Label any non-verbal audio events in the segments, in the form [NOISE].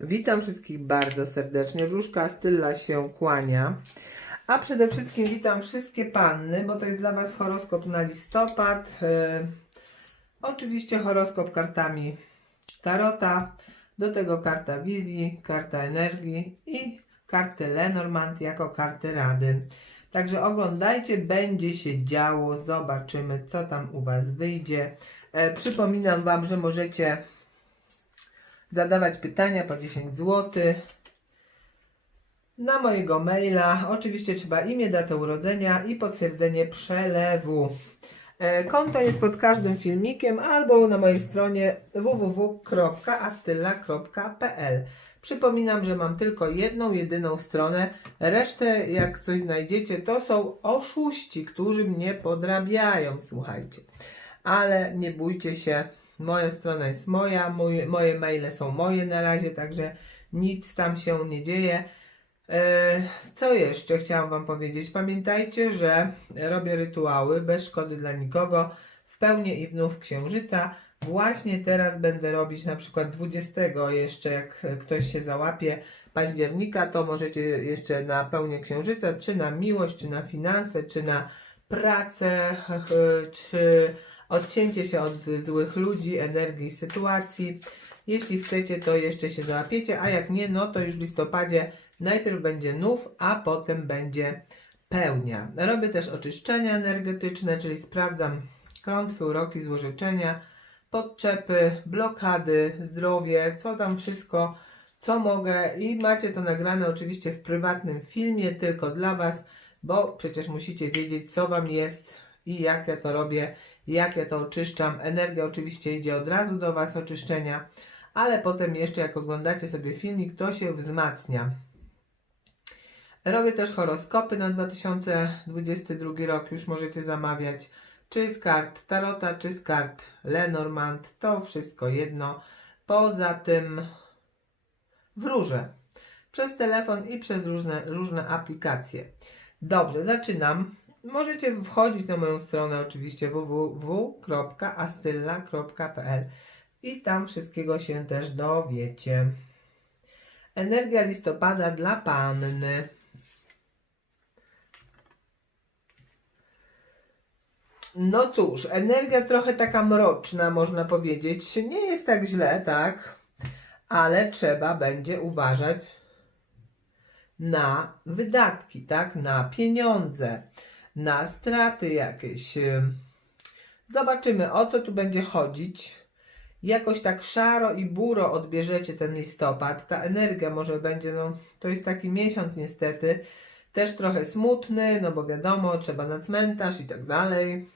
Witam wszystkich bardzo serdecznie. Wróżka Stylla się kłania. A przede wszystkim witam wszystkie panny, bo to jest dla Was horoskop na listopad. E, oczywiście horoskop kartami Tarota, do tego karta wizji, karta energii i karty Lenormand jako karty rady. Także oglądajcie, będzie się działo, zobaczymy co tam u Was wyjdzie. E, przypominam Wam, że możecie zadawać pytania po 10 zł na mojego maila. Oczywiście trzeba imię, datę urodzenia i potwierdzenie przelewu. E, Konto jest pod każdym filmikiem albo na mojej stronie www.astylla.pl. Przypominam, że mam tylko jedną, jedyną stronę. Resztę, jak coś znajdziecie, to są oszuści, którzy mnie podrabiają, słuchajcie. Ale nie bójcie się, moja strona jest moja, moje, moje maile są moje na razie, także nic tam się nie dzieje. E, Co jeszcze chciałam Wam powiedzieć? Pamiętajcie, że robię rytuały bez szkody dla nikogo w pełni i wnów księżyca. Właśnie teraz będę robić na przykład 20 jeszcze, jak ktoś się załapie października, to możecie jeszcze na pełnię księżyca, czy na miłość, czy na finanse, czy na pracę, [LAUGHS] czy odcięcie się od złych ludzi, energii, sytuacji. Jeśli chcecie, to jeszcze się załapiecie, a jak nie, no to już w listopadzie najpierw będzie nów, a potem będzie pełnia. Robię też oczyszczenia energetyczne, czyli sprawdzam klątwy, uroki, złorzeczenia, podczepy, blokady, zdrowie, co tam wszystko, co mogę i macie to nagrane oczywiście w prywatnym filmie tylko dla Was, bo przecież musicie wiedzieć, co Wam jest i jak ja to robię, jak ja to oczyszczam. Energia oczywiście idzie od razu do Was oczyszczenia, ale potem jeszcze jak oglądacie sobie filmik, to się wzmacnia. Robię też horoskopy na 2022 rok, już możecie zamawiać. Czy z kart Tarota, czy z kart Lenormand, to wszystko jedno. Poza tym wróżę przez telefon i przez różne, różne aplikacje. Dobrze, zaczynam. Możecie wchodzić na moją stronę oczywiście www.astylla.pl i tam wszystkiego się też dowiecie. Energia listopada dla panny. No cóż, energia trochę taka mroczna, można powiedzieć. Nie jest tak źle, tak? Ale trzeba będzie uważać na wydatki, tak? Na pieniądze, na straty jakieś. Zobaczymy, o co tu będzie chodzić. Jakoś tak szaro i buro odbierzecie ten listopad. Ta energia może będzie, no to jest taki miesiąc niestety. Też trochę smutny, no bo wiadomo, trzeba na cmentarz i tak dalej.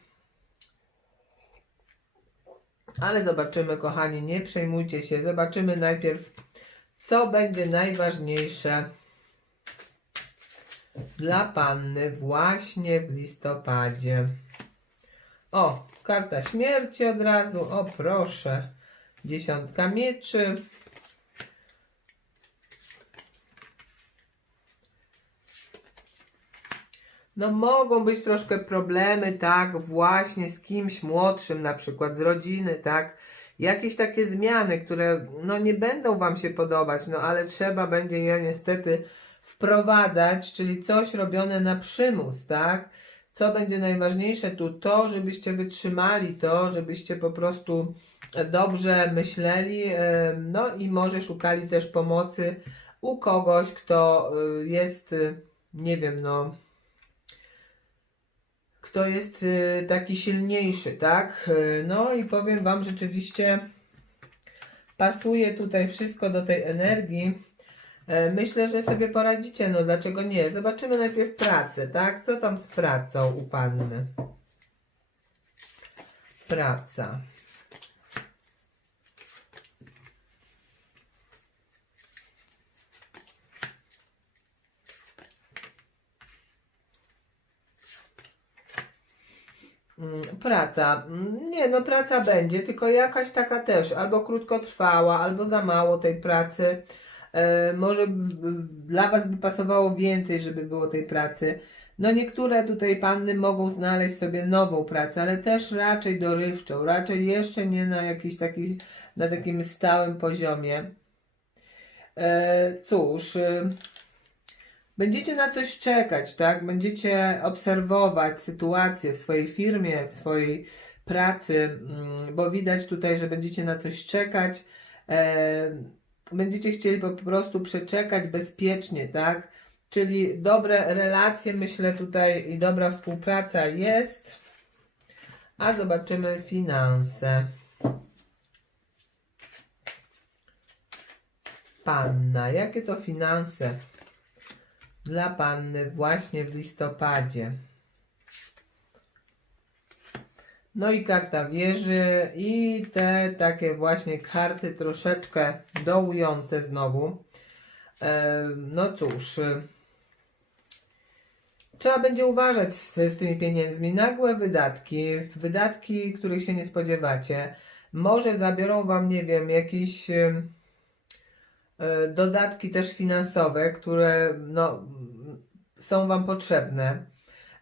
Ale zobaczymy, kochani, nie przejmujcie się. Zobaczymy najpierw, co będzie najważniejsze dla panny właśnie w listopadzie. O, karta śmierci od razu. O, proszę. Dziesiątka mieczy. No mogą być troszkę problemy, tak, właśnie z kimś młodszym, na przykład z rodziny, tak. Jakieś takie zmiany, które no nie będą Wam się podobać, no ale trzeba będzie je niestety wprowadzać, czyli coś robione na przymus, tak. Co będzie najważniejsze tu? To, żebyście wytrzymali to, żebyście po prostu dobrze myśleli, no i może szukali też pomocy u kogoś, kto y, jest, y, nie wiem, no kto jest y, taki silniejszy, tak? No i powiem Wam, rzeczywiście pasuje tutaj wszystko do tej energii. E, Myślę, że sobie poradzicie, no dlaczego nie? Zobaczymy najpierw pracę, tak? Co tam z pracą u Panny? Praca. Mm, Praca. Mm, Nie, no praca będzie, tylko jakaś taka też, albo krótkotrwała, albo za mało tej pracy. E, może dla Was by pasowało więcej, żeby było tej pracy. No niektóre tutaj panny mogą znaleźć sobie nową pracę, ale też raczej dorywczą, raczej jeszcze nie na jakiś taki, na takim stałym poziomie. E, cóż, e, będziecie na coś czekać, tak? Będziecie obserwować sytuację w swojej firmie, w swojej pracy, mm, bo widać tutaj, że będziecie na coś czekać. Będziecie chcieli po prostu przeczekać bezpiecznie, tak? Czyli dobre relacje, myślę tutaj i dobra współpraca jest. A zobaczymy finanse. Panna, jakie to finanse dla panny właśnie w listopadzie? No i karta wieży i te takie właśnie karty troszeczkę dołujące znowu. E, no cóż, e, trzeba będzie uważać z, z tymi pieniędzmi. Nagłe wydatki, wydatki, których się nie spodziewacie. Może zabiorą wam, nie wiem, jakieś e, dodatki też finansowe, które no, są wam potrzebne.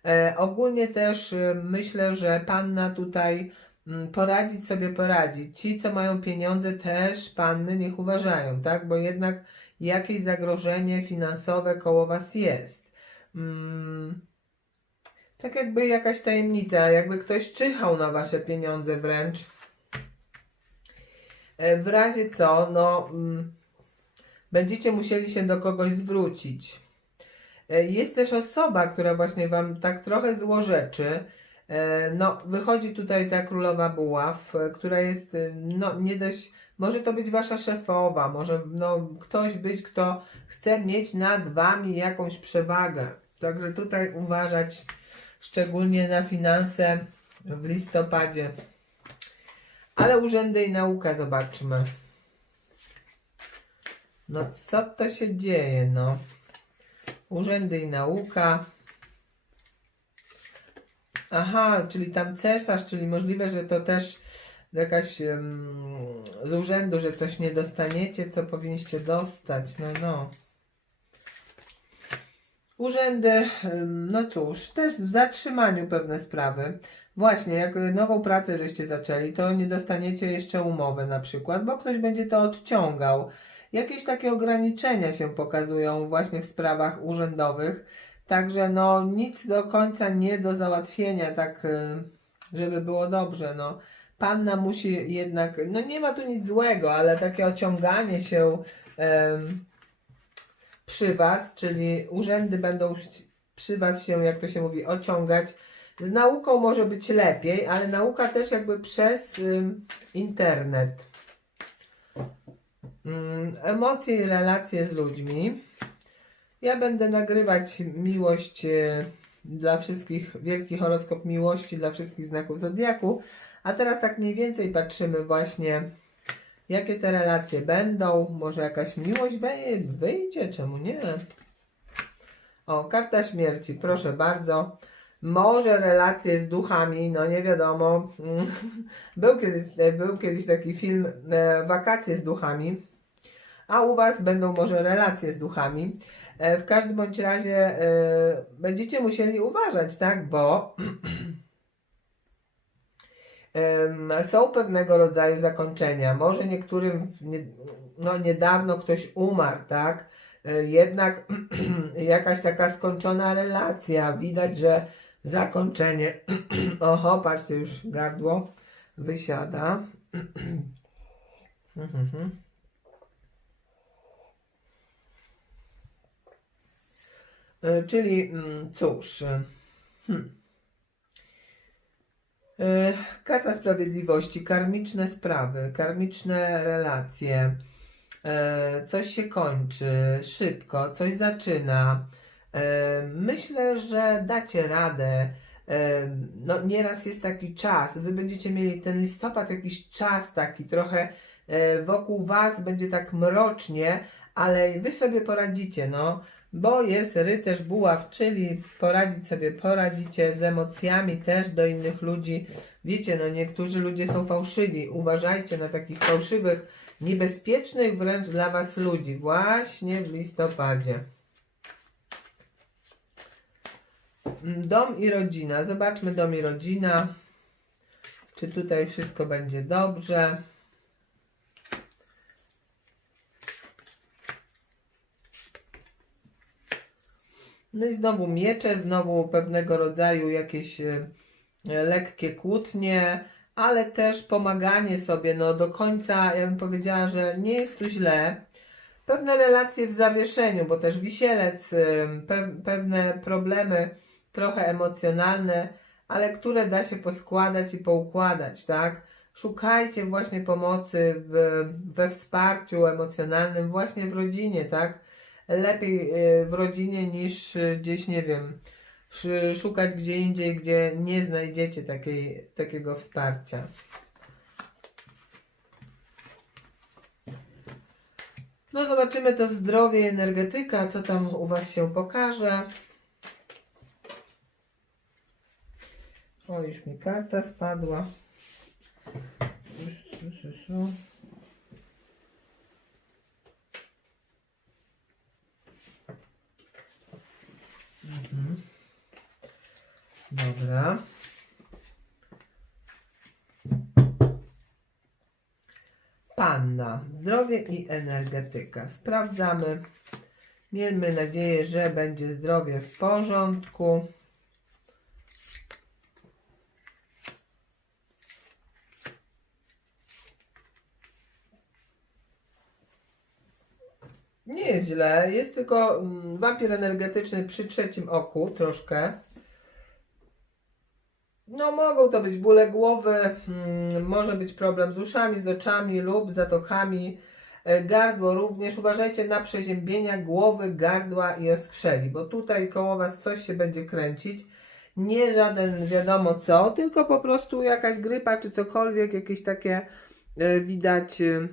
E, ogólnie też e, myślę, że panna tutaj mm, poradzić sobie poradzić. Ci, co mają pieniądze, też panny niech uważają, tak? Bo jednak jakieś zagrożenie finansowe koło was jest. Mm, tak jakby jakaś tajemnica, jakby ktoś czyhał na wasze pieniądze wręcz. E, W razie co, no, mm, będziecie musieli się do kogoś zwrócić. E, Jest też osoba, która właśnie wam tak trochę złorzeczy. E, No, wychodzi tutaj ta królowa buław, e, która jest, no, nie dość, może to być wasza szefowa, może, no, ktoś być, kto chce mieć nad wami jakąś przewagę. Także tutaj uważać szczególnie na finanse w listopadzie. Ale urzędy i nauka zobaczmy. No, co to się dzieje, no? Urzędy i nauka. Aha, czyli tam cesarz, czyli możliwe, że to też jakaś em, z urzędu, że coś nie dostaniecie, co powinniście dostać. No, no. Urzędy, no cóż, też w zatrzymaniu pewne sprawy. Właśnie, jak nową pracę żeście zaczęli, to nie dostaniecie jeszcze umowy na przykład, bo ktoś będzie to odciągał. Jakieś takie ograniczenia się pokazują właśnie w sprawach urzędowych. Także no nic do końca nie do załatwienia, tak y, żeby było dobrze. No. Panna musi jednak, no nie ma tu nic złego, ale takie ociąganie się przy Was, czyli urzędy będą przy Was się, jak to się mówi, ociągać. Z nauką może być lepiej, ale nauka też jakby przez internet. Mm, emocje i relacje z ludźmi. Ja będę nagrywać miłość e, dla wszystkich, wielki horoskop miłości dla wszystkich znaków zodiaku. A teraz tak mniej więcej patrzymy właśnie, jakie te relacje będą. Może jakaś miłość wyjdzie, czemu nie? O, karta śmierci, proszę bardzo. Może relacje z duchami, no nie wiadomo. [LAUGHS] Był kiedyś, był kiedyś taki film e, Wakacje z duchami. A u Was będą może relacje z duchami. E, W każdym bądź razie e, będziecie musieli uważać, tak? Bo [CLEARS THROAT] em, są pewnego rodzaju zakończenia. Może niektórym nie, no, niedawno ktoś umarł, tak? E, Jednak [CLEARS THROAT] jakaś taka skończona relacja. Widać, że zakończenie. [CLEARS THROAT] Oho, patrzcie, już gardło wysiada. Mhm. E, Czyli mm, cóż. e, Hmm. E, Karta Sprawiedliwości, karmiczne sprawy, karmiczne relacje. E, Coś się kończy szybko, coś zaczyna. E, Myślę, że dacie radę. E, No, nieraz jest taki czas. Wy będziecie mieli ten listopad, jakiś czas taki trochę e, wokół Was będzie tak mrocznie, ale Wy sobie poradzicie, no bo jest rycerz buław, czyli poradzić sobie poradzicie z emocjami też do innych ludzi. Wiecie, no niektórzy ludzie są fałszywi. Uważajcie na takich fałszywych, niebezpiecznych wręcz dla was ludzi właśnie w listopadzie. Dom i rodzina. Zobaczmy dom i rodzina. Czy tutaj wszystko będzie dobrze? No i znowu miecze, znowu pewnego rodzaju jakieś e, e, lekkie kłótnie, ale też pomaganie sobie, no do końca, ja bym powiedziała, że nie jest tu źle. Pewne relacje w zawieszeniu, bo też wisielec, pe pewne problemy trochę emocjonalne, ale które da się poskładać i poukładać, tak? Szukajcie właśnie pomocy w, we wsparciu emocjonalnym właśnie w rodzinie, tak? Lepiej y, w rodzinie niż y, gdzieś, nie wiem, sz- szukać gdzie indziej, gdzie nie znajdziecie takiej, takiego wsparcia. No zobaczymy to zdrowie energetyka, co tam u Was się pokaże. O, już mi karta spadła. Su, su, su, su. Dobra. Panna. Zdrowie i energetyka. Sprawdzamy. Miejmy nadzieję, że będzie zdrowie w porządku. Nie jest źle. Jest tylko mm, wampir energetyczny przy trzecim oku troszkę. No, mogą to być bóle głowy, mm, może być problem z uszami, z oczami lub zatokami. E, Gardło również. Uważajcie na przeziębienia głowy, gardła i oskrzeli, bo tutaj koło Was coś się będzie kręcić. Nie żaden wiadomo co, tylko po prostu jakaś grypa czy cokolwiek, jakieś takie e, widać, e,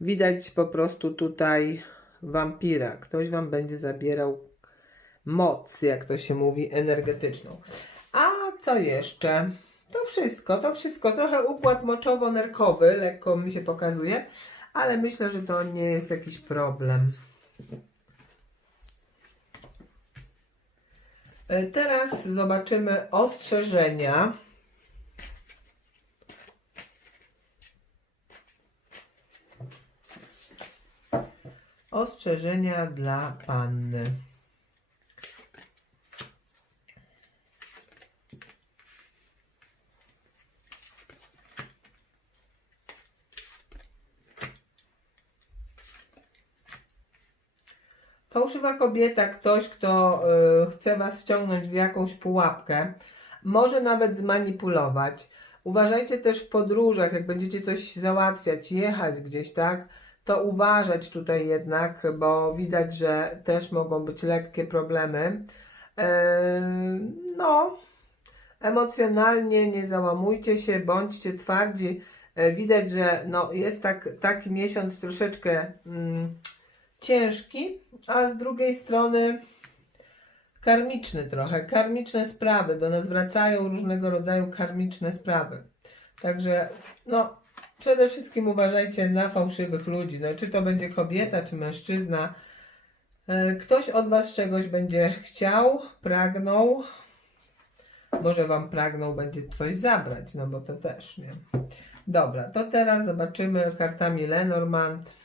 widać po prostu tutaj wampira. Ktoś Wam będzie zabierał moc, jak to się mówi, energetyczną. Co jeszcze? To wszystko, to wszystko. Trochę układ moczowo-nerkowy, lekko mi się pokazuje, ale myślę, że to nie jest jakiś problem. E, Teraz zobaczymy ostrzeżenia. Ostrzeżenia dla panny. Fałszywa kobieta, ktoś, kto y, chce Was wciągnąć w jakąś pułapkę, może nawet zmanipulować. Uważajcie też w podróżach, jak będziecie coś załatwiać, jechać gdzieś, tak? To uważać tutaj jednak, bo widać, że też mogą być lekkie problemy. E, no, emocjonalnie nie załamujcie się, bądźcie twardzi. E, widać, że no, jest tak, taki miesiąc troszeczkę. Mm, ciężki, a z drugiej strony karmiczny trochę. Karmiczne sprawy do nas wracają, różnego rodzaju karmiczne sprawy. Także, no, przede wszystkim uważajcie na fałszywych ludzi. No, czy to będzie kobieta, czy mężczyzna. E, Ktoś od Was czegoś będzie chciał, pragnął. Może Wam pragnął będzie coś zabrać, no bo to też, nie? Dobra, to teraz zobaczymy kartami Lenormand.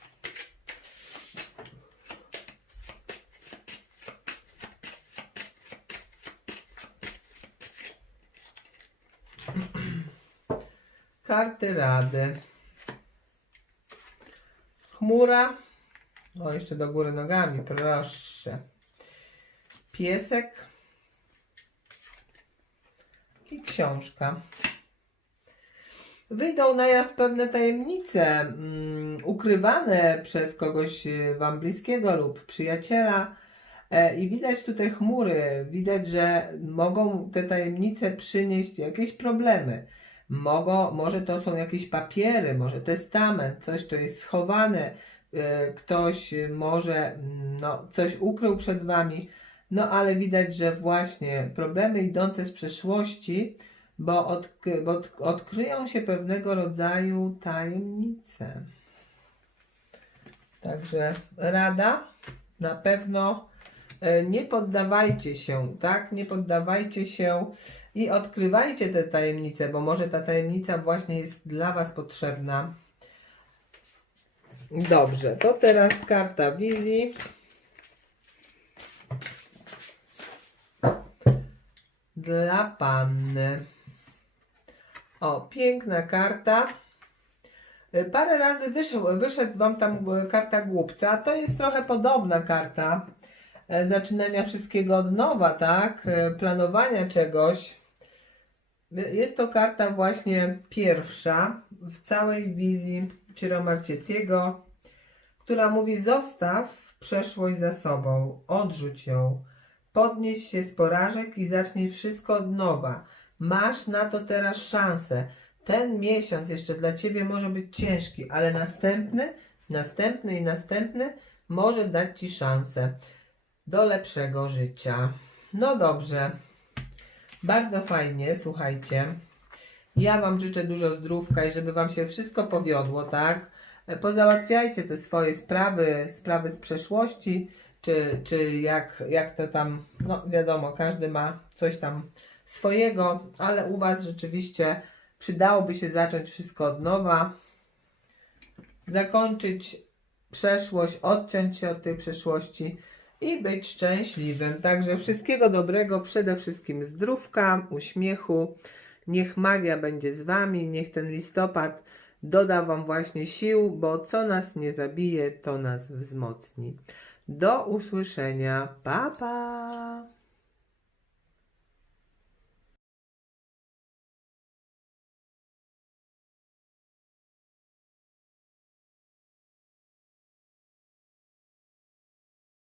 Karty rady. Chmura. O, jeszcze do góry nogami, proszę. Piesek. I książka. Wyjdą na jaw pewne tajemnice, mm, ukrywane przez kogoś y, wam bliskiego lub przyjaciela. E, I widać tutaj chmury. Widać, że mogą te tajemnice przynieść jakieś problemy. Mogą, może to są jakieś papiery, może testament, coś, to jest schowane, e, ktoś może mm, no, coś ukrył przed wami, no ale widać, że właśnie problemy idące z przeszłości, bo, odk- bo od- odkryją się pewnego rodzaju tajemnice. Także rada na pewno e, nie poddawajcie się, tak? Nie poddawajcie się i odkrywajcie te tajemnice, bo może ta tajemnica właśnie jest dla Was potrzebna. Dobrze, to teraz karta wizji. Dla Panny. O, piękna karta. Parę razy wyszedł, wyszedł Wam tam e, karta głupca. To jest trochę podobna karta zaczynania wszystkiego od nowa, tak? E, Planowania czegoś. Jest to karta właśnie pierwsza w całej wizji Ciro która mówi zostaw przeszłość za sobą, odrzuć ją, podnieś się z porażek i zacznij wszystko od nowa. Masz na to teraz szansę. Ten miesiąc jeszcze dla Ciebie może być ciężki, ale następny, następny i następny może dać Ci szansę do lepszego życia. No dobrze. Bardzo fajnie, słuchajcie. Ja Wam życzę dużo zdrówka i żeby Wam się wszystko powiodło, tak? E, Pozałatwiajcie te swoje sprawy, sprawy z przeszłości, czy, czy jak, jak to tam, no wiadomo, każdy ma coś tam swojego, ale u Was rzeczywiście przydałoby się zacząć wszystko od nowa, zakończyć przeszłość, odciąć się od tej przeszłości i być szczęśliwym. Także wszystkiego dobrego, przede wszystkim zdrówka, uśmiechu. Niech magia będzie z Wami, niech ten listopad doda Wam właśnie sił, bo co nas nie zabije, to nas wzmocni. Do usłyszenia. Pa, pa!